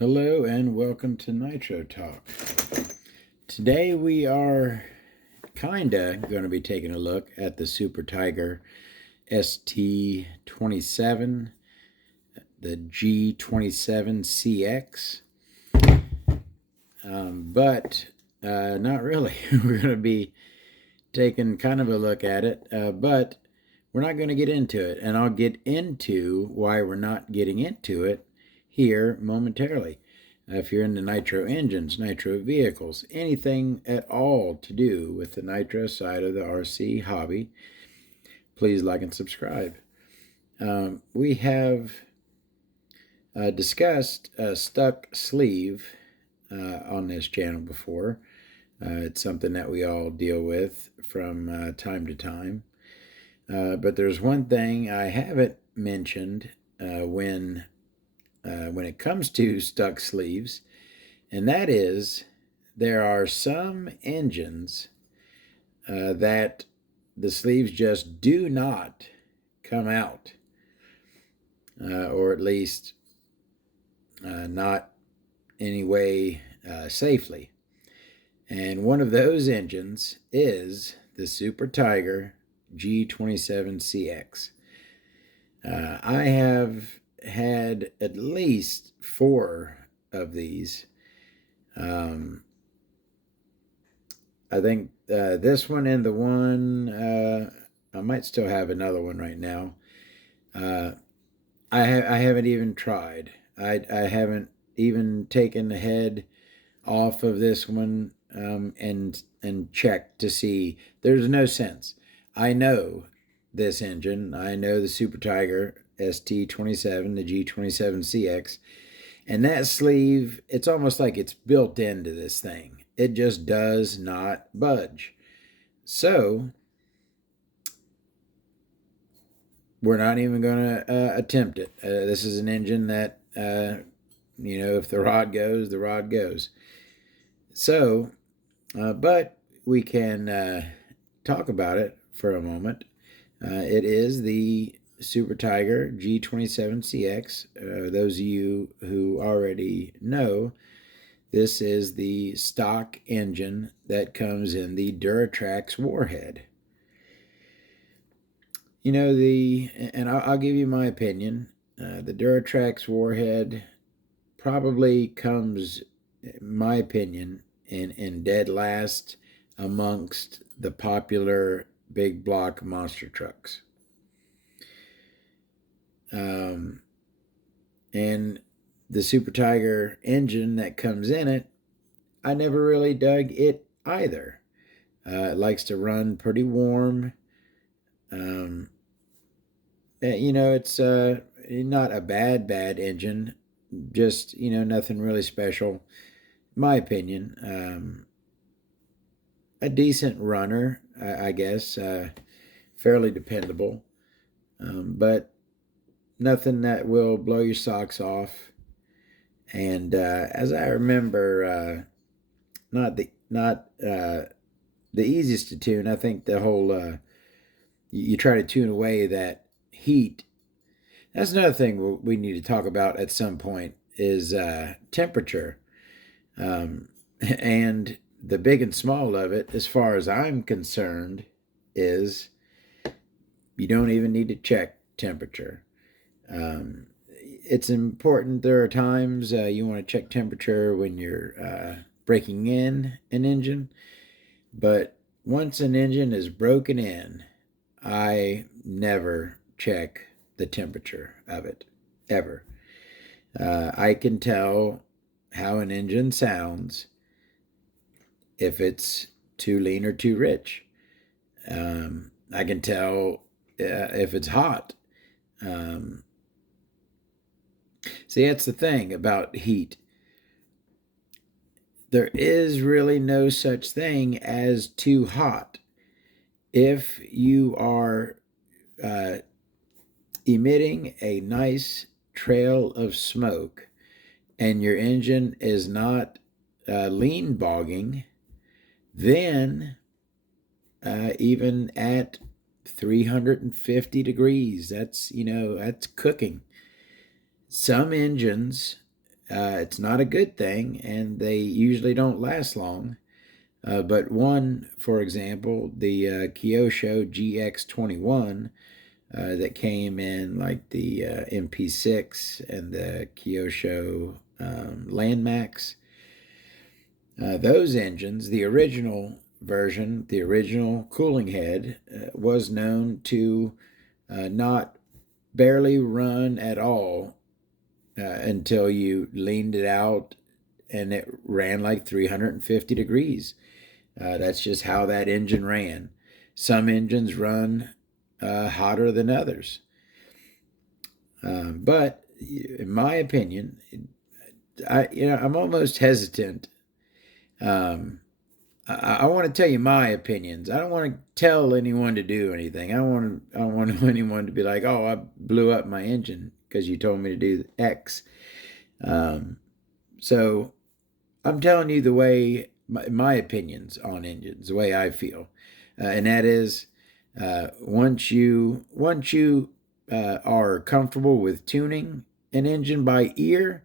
Hello and welcome to Nitro Talk. Today we are kinda going to be taking a look at the Super Tigre ST27, the G27CX, but not really. We're going to be taking kind of a look at it, but we're not going to get into it, and I'll get into why we're not getting into it here momentarily. If you're into nitro engines, nitro vehicles, anything at all to do with the nitro side of the RC hobby, please like and subscribe. We have discussed a stuck sleeve on this channel before. It's something that we all deal with from time to time. But there's one thing I haven't mentioned when it comes to stuck sleeves, and that is there are some engines that the sleeves just do not come out, or at least not anyway safely. And one of those engines is the Super Tigre G27CX. I have had at least 4 of these. I think this one and the one, I might still have another one right now. I haven't even tried. I haven't even taken the head off of this one and checked to see. There's no sense. I know this engine. I know the Super Tigre ST27, the G27CX, and that sleeve, it's almost like it's built into this thing. It just does not budge. So we're not even going to attempt it. This is an engine that, if the rod goes, the rod goes. So, but we can talk about it for a moment. It is the Super Tigre G27CX. Those of you who already know, this is the stock engine that comes in the Duratrax Warhead. And I'll give you my opinion. The Duratrax Warhead probably comes, in my opinion, in dead last amongst the popular big block monster trucks. And the Super Tigre engine that comes in it, I never really dug it either. It likes to run pretty warm. It's not a bad engine, just, nothing really special, in my opinion. A decent runner, I guess, fairly dependable, but nothing that will blow your socks off. And as I remember, not the easiest to tune. I think the whole you try to tune away that heat. That's another thing we need to talk about at some point is temperature, and the big and small of it, as far as I'm concerned, is you don't even need to check temperature. It's important. There are times you want to check temperature when you're breaking in an engine, but once an engine is broken in, I never check the temperature of it, ever. I can tell how an engine sounds if it's too lean or too rich. I can tell if it's hot. See, that's the thing about heat. There is really no such thing as too hot. If you are emitting a nice trail of smoke and your engine is not lean bogging, then even at 350 degrees, that's cooking. Some engines it's not a good thing, and they usually don't last long. But one, for example, the Kyosho GX-21 that came in like the MP6 and the Kyosho Landmax, those engines, the original version, the original cooling head, was known to not barely run at all until you leaned it out and it ran like 350 degrees. That's just how that engine ran. Some engines run hotter than others. But in my opinion, I'm almost hesitant. I want to tell you my opinions. I don't want to tell anyone to do anything. I don't want anyone to be like, "Oh, I blew up my engine because you told me to do X." So I'm telling you the way my opinions on engines, the way I feel, and that is, once you are comfortable with tuning an engine by ear,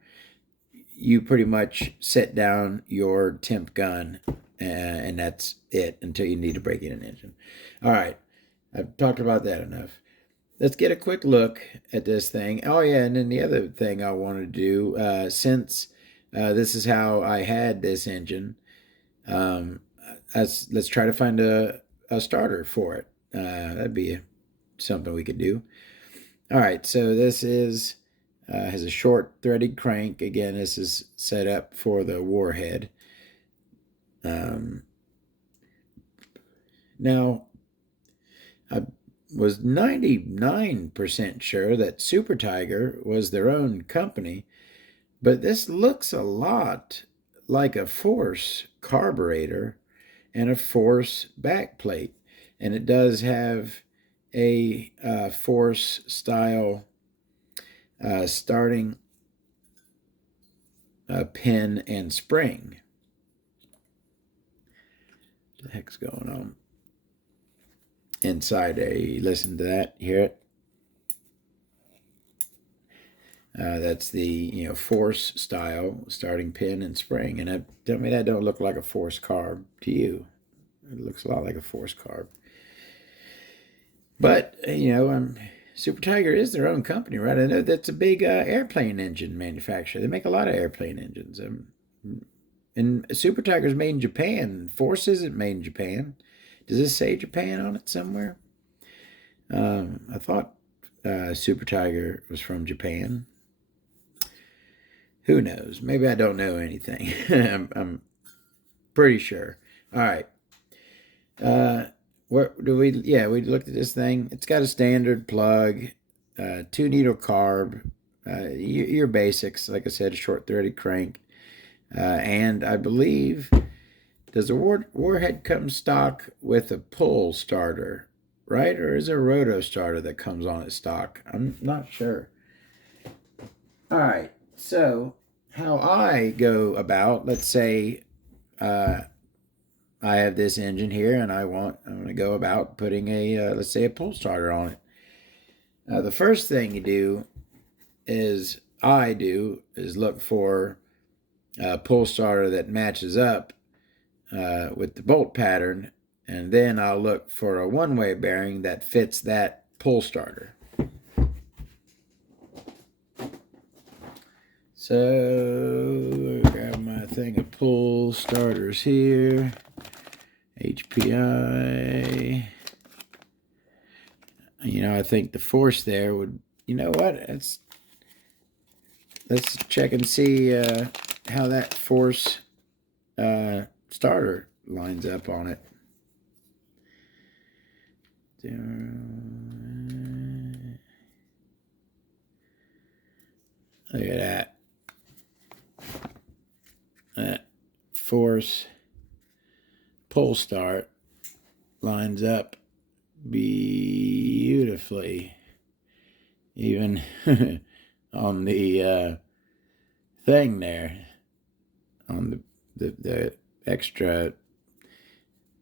you pretty much set down your temp gun, and that's it until you need to break in an engine. All right, I've talked about that enough. Let's get a quick look at this thing. Oh yeah, and then the other thing I wanted to do, since this is how I had this engine, um, let's try to find a starter for it. That'd be something we could do. All right, so this is has a short threaded crank. Again, this is set up for the Warhead. Now, I was 99% sure that Super Tiger was their own company, but this looks a lot like a Force carburetor and a Force backplate. And it does have a Force style starting pin and spring. What the heck's going on? Inside listen to that, hear it? That's the Force style starting pin and spring. And tell me that don't look like a Force carb to you. It looks a lot like a Force carb. But Super Tiger is their own company, right? I know that's a big airplane engine manufacturer. They make a lot of airplane engines. And Super Tiger is made in Japan. Force isn't made in Japan. Does this say Japan on it somewhere? I thought Super Tiger was from Japan. Who knows? Maybe I don't know anything. I'm pretty sure. All right. What do we? Yeah, we looked at this thing. It's got a standard plug, 2-needle carb, your basics. Like I said, a short threaded crank, and I believe, does the Warhead come stock with a pull starter, right? Or is there a roto starter that comes on its stock? I'm not sure. All right, so how I go about, let's say I have this engine here and I'm going to go about putting let's say a pull starter on it. The first thing I do is look for a pull starter that matches up with the bolt pattern, and then I'll look for a one-way bearing that fits that pull starter. So grab my thing of pull starters here. HPI. I think the Force there would, what? Let's check and see how that Force starter lines up on it. Look at that. That Force pull start lines up beautifully, even on the thing there, on the extra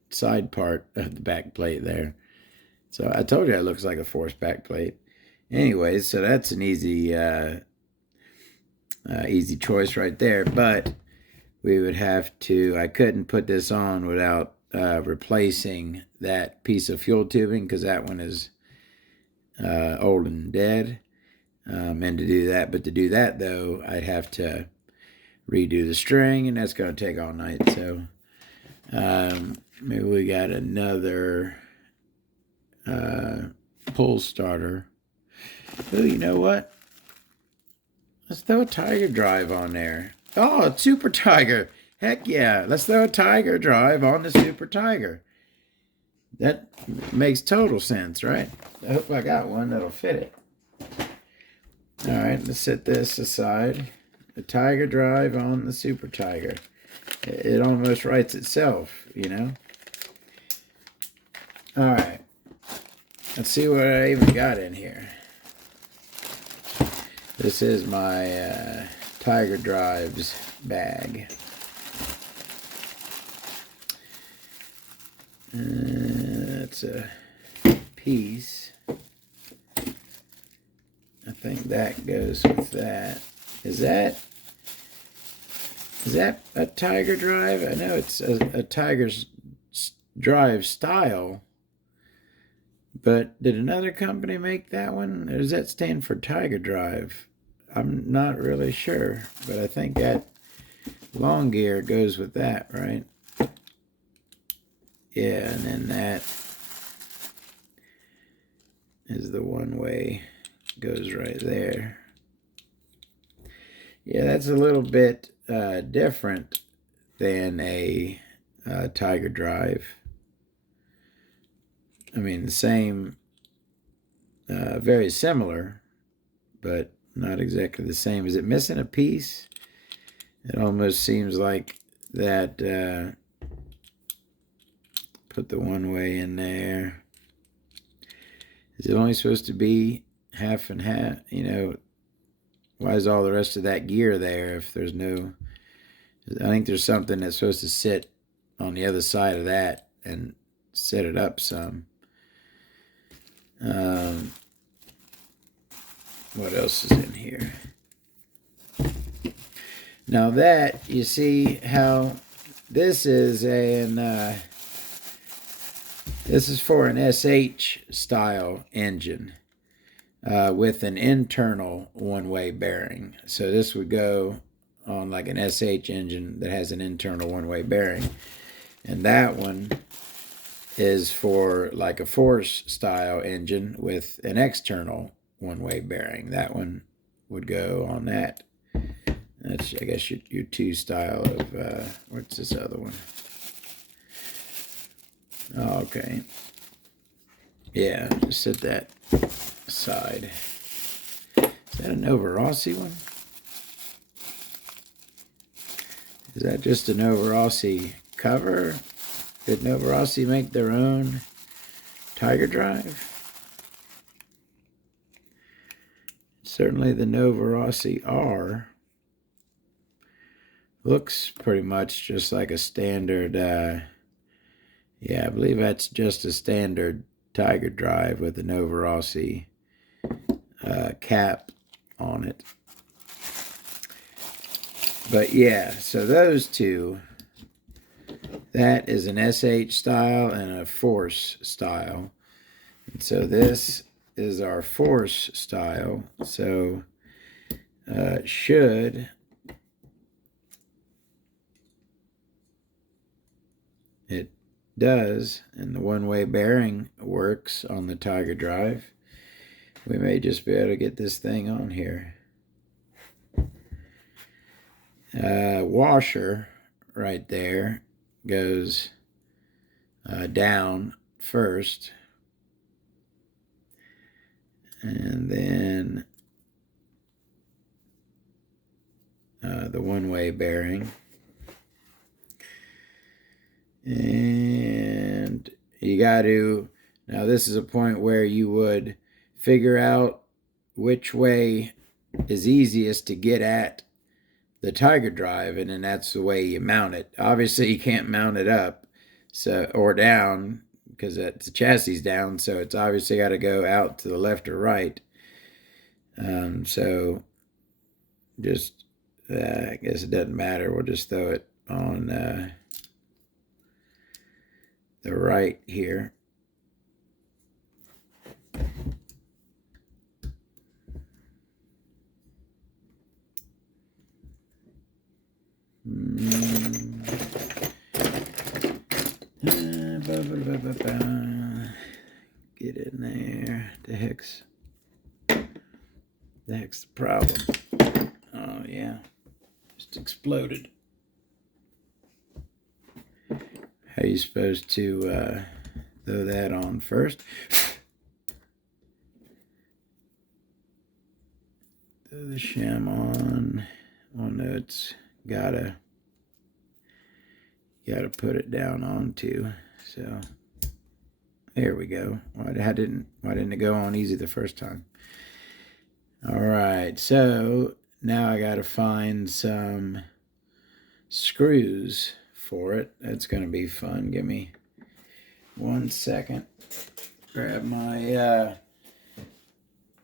side part of the back plate there. So I told you it looks like a Force back plate. Anyways, so that's an easy Easy choice right there. But we would have to, I couldn't put this on without replacing that piece of fuel tubing, because that one is old and dead. And to do that, though, I'd have to redo the string, and that's going to take all night. So maybe we got another pull starter. Oh, you know what? Let's throw a Tiger drive on there. Oh, it's Super Tiger. Heck yeah. Let's throw a Tiger drive on the Super Tiger. That makes total sense, right? I hope I got one that'll fit it. All right, let's set this aside. A Tiger drive on the Super Tiger. It almost writes itself, you know? All right. Let's see what I even got in here. This is my Tiger Drives bag. It's a piece. I think that goes with that. Is that a Tiger Drive? I know it's a Tiger's Drive style. But did another company make that one? Or does that stand for Tiger Drive? I'm not really sure, but I think that long gear goes with that, right? Yeah, and then that is the one way, goes right there. Yeah, that's a little bit different than a Tiger Drive. I mean, the same, very similar, but not exactly the same. Is it missing a piece? It almost seems like that. Put the one way in there. Is it only supposed to be half and half? You know, why is all the rest of that gear there if there's no... I think there's something that's supposed to sit on the other side of that and set it up some. What else is in here? Now that, you see how this is this is for an SH style engine with an internal one-way bearing. So this would go on like an SH engine that has an internal one-way bearing. And that one is for like a force style engine with an external one-way bearing. That one would go on that. That's, I guess, your two style of, what's this other one? Oh, okay. Yeah, just set that aside. Is that a Nova Rossi one? Is that just a Nova Rossi cover? Did Nova Rossi make their own Tiger Drive? Certainly the Nova Rossi R looks pretty much just like a standard, yeah, I believe that's just a standard Tiger Drive with a Nova Rossi cap on it. But yeah, so those two, that is an SH style and a Force style. And so this is our Force style. So should it does, and the one-way bearing works on the Tiger Drive, we may just be able to get this thing on here. Washer right there goes down first, and then the one-way bearing. And you got to, now this is a point where you would figure out which way is easiest to get at the Tiger Drive, and then that's the way you mount it. Obviously you can't mount it up or down, because the chassis down, so it's obviously got to go out to the left or right. So just I guess it doesn't matter. We'll just throw it on the right here. Get in there. The heck's the problem? Oh yeah, just exploded. How are you supposed to throw that on first? Throw the shim on. Oh no, it's gotta put it down on too. So there we go. Why didn't it go on easy the first time? All right, so now I gotta find some screws for it. That's gonna be fun. Give me 1 second. Grab my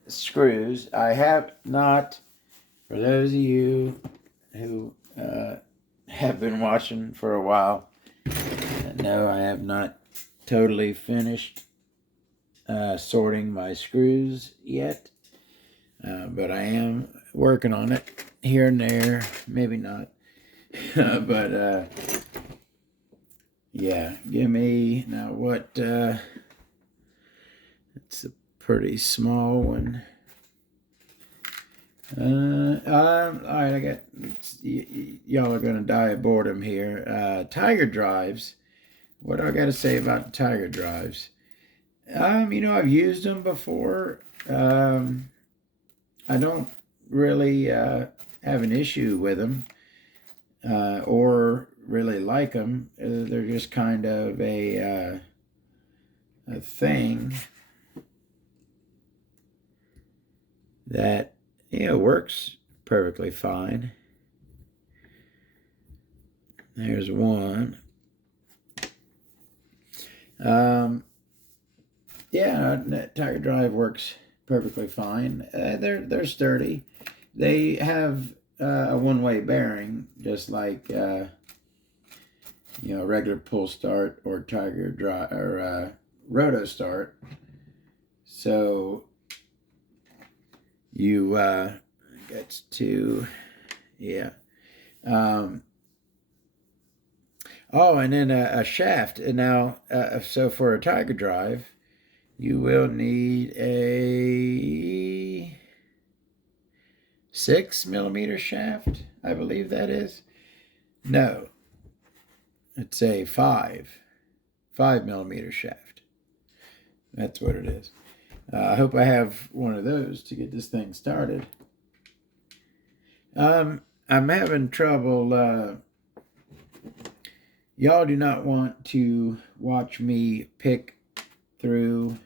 screws. I have not, for those of you who have been watching for a while, no, I have not totally finished sorting my screws yet, but I am working on it here and there. Maybe not, but yeah. Give me now what? It's a pretty small one. All right, I got y'all are gonna die of boredom here. Tiger drives. What do I got to say about the Tiger drives? You know, I've used them before. I don't really have an issue with them or really like them. They're just kind of a thing that, you know, works perfectly fine. There's one. Yeah, that Tiger drive works perfectly fine. They're sturdy. They have a one-way bearing, just like you know, a regular pull start or Tiger drive or roto start. So you get to, yeah. Oh, and then a shaft. And now, so for a Tiger drive, you will need a 6mm shaft, I believe that is. No, it's a 5mm shaft. That's what it is. I hope I have one of those to get this thing started. I'm having trouble. Y'all do not want to watch me pick through,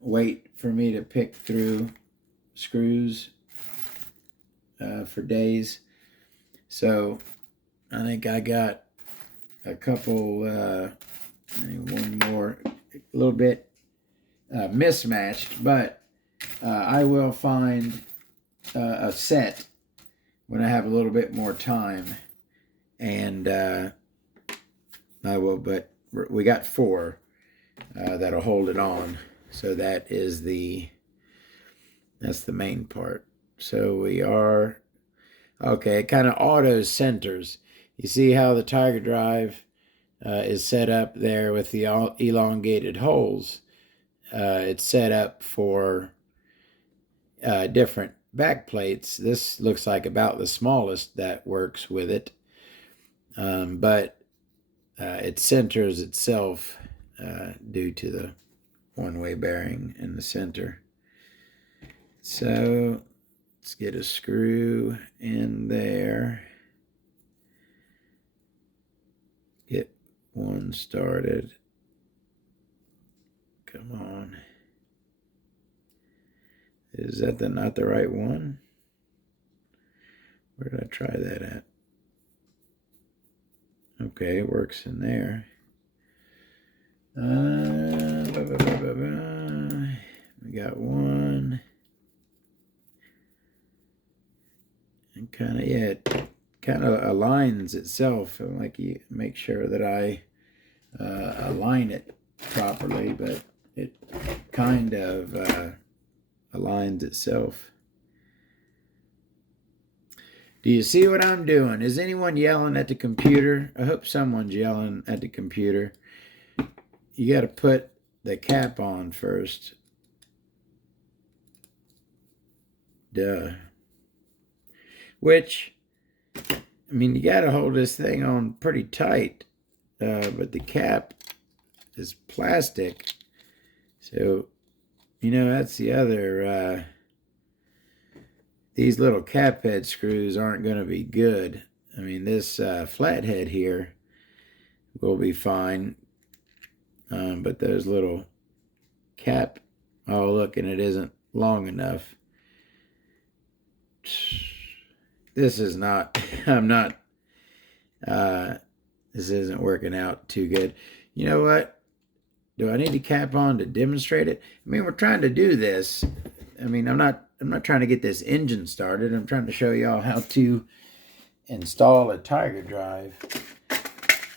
wait for me to pick through screws for days. So I think I got a couple, one more, a little bit mismatched, but I will find a set when I have a little bit more time, and I will, but we got 4 that'll hold it on. So that's the main part. So we are, okay, it kind of auto centers. You see how the Tiger drive is set up there with the elongated holes. It's set up for different back plates. This looks like about the smallest that works with it. But it centers itself due to the one-way bearing in the center. So let's get a screw in there. Get one started. Come on. Is that not the right one? Where did I try that at? Okay, it works in there. We got one. And kind of, yeah, it kind of aligns itself. Like, you make sure that I align it properly, but it kind of aligns itself. Do you see what I'm doing? Is anyone yelling at the computer? I hope someone's yelling at the computer. You got to put the cap on first. Duh. Which, I mean, you got to hold this thing on pretty tight. But the cap is plastic. So, you know, that's the other... these little cap head screws aren't going to be good. I mean, this flathead here will be fine. But those little cap... Oh, look, and it isn't long enough. This is not... I'm not... this isn't working out too good. You know what? Do I need to cap on to demonstrate it? I mean, we're trying to do this. I mean, I'm not trying to get this engine started. I'm trying to show y'all how to install a Tiger drive.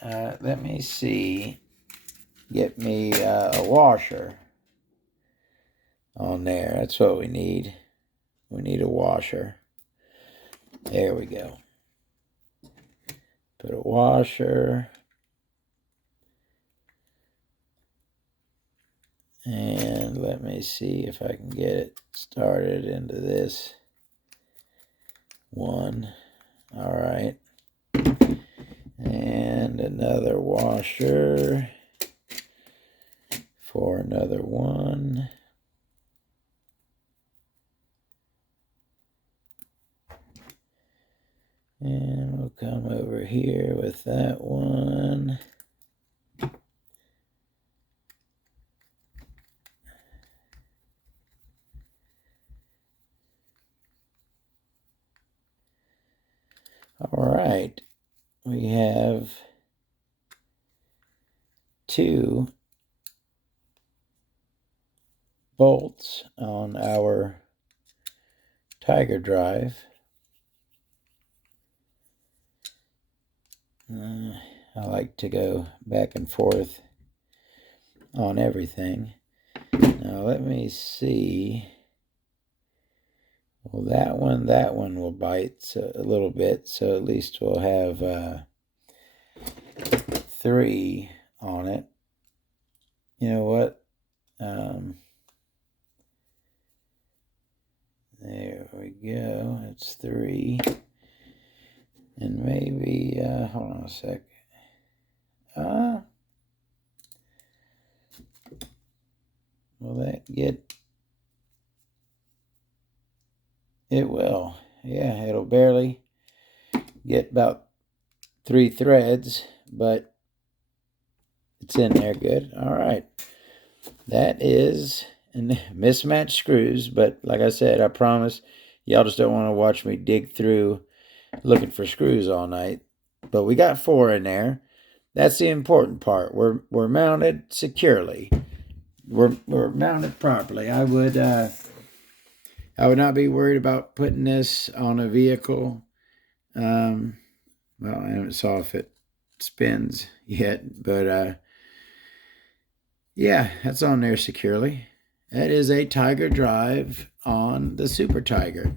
Let me see. Get me a washer on there. That's what we need. We need a washer. There we go. Put a washer. And let me see if I can get it started into this one. All right. And another washer for another one. And we'll come over here with that one. All right, we have 2 bolts on our Tiger drive. I like to go back and forth on everything. Now let me see. Well, that one will bite a little bit, so at least we'll have 3 on it. You know what? There we go. It's 3. And maybe, hold on a sec. Will that get... It will. Yeah, it'll barely get about 3 threads, but it's in there good. All right. That is mismatched screws, but like I said, I promise y'all just don't want to watch me dig through looking for screws all night. But we got 4 in there. That's the important part. We're mounted securely. We're mounted properly. I would not be worried about putting this on a vehicle. Well, I haven't saw if it spins yet, but yeah, that's on there securely. That is a Tiger drive on the Super Tiger.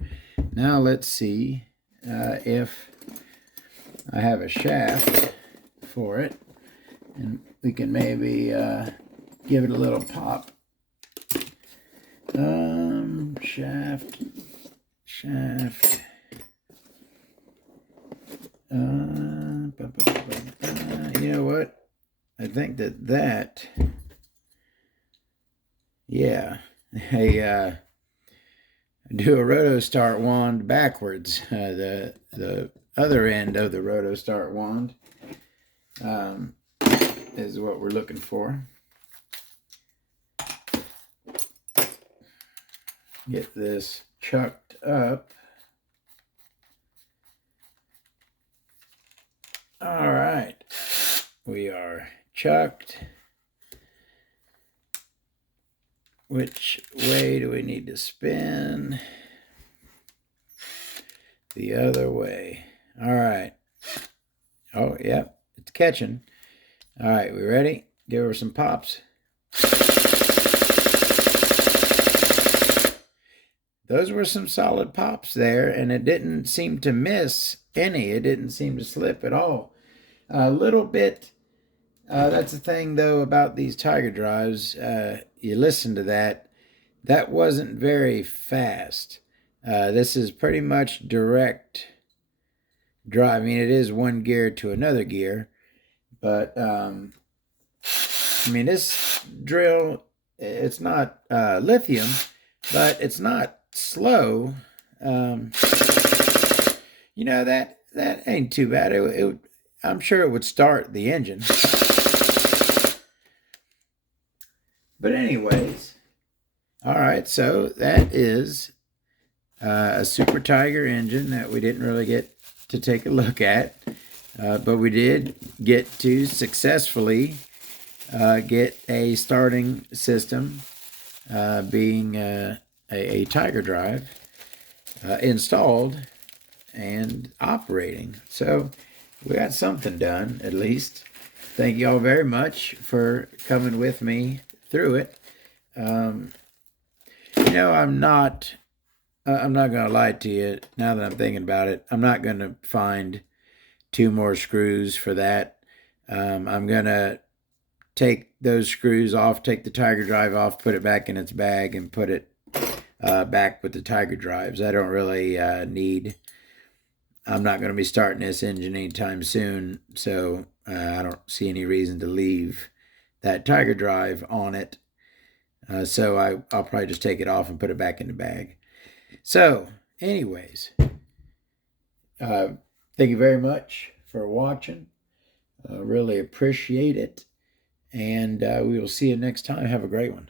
Now let's see if I have a shaft for it, and we can maybe give it a little pop. Shaft. You know what? I think that yeah, I do a roto start wand backwards. The other end of the roto start wand is what we're looking for. Get this chucked up. All right, we are chucked. Which way do we need to spin? the other way. All right. Oh, yep, it's catching. All right, we ready? Give her some pops. Those were some solid pops there, and it didn't seem to miss any. It didn't seem to slip at all. A little bit. That's the thing, though, about these Tiger drives. You listen to that. That wasn't very fast. This is pretty much direct drive. I mean, it is one gear to another gear, but I mean, this drill, it's not lithium, but it's not slow. Um, that ain't too bad. I'm sure it would start the engine. But anyways, all right. So that is a Super Tiger engine that we didn't really get to take a look at, but we did get to successfully get a starting system, being a Tiger drive, installed and operating. So we got something done, at least. Thank you all very much for coming with me through it. I'm not going to lie to you. Now that I'm thinking about it, I'm not going to find 2 more screws for that. I'm going to take those screws off, take the Tiger drive off, put it back in its bag, and put it back with the Tiger drives. I don't really need. I'm not going to be starting this engine anytime soon, so I don't see any reason to leave that Tiger drive on it. So I'll probably just take it off and put it back in the bag. So, anyways, thank you very much for watching. Really appreciate it. And we will see you next time. Have a great one.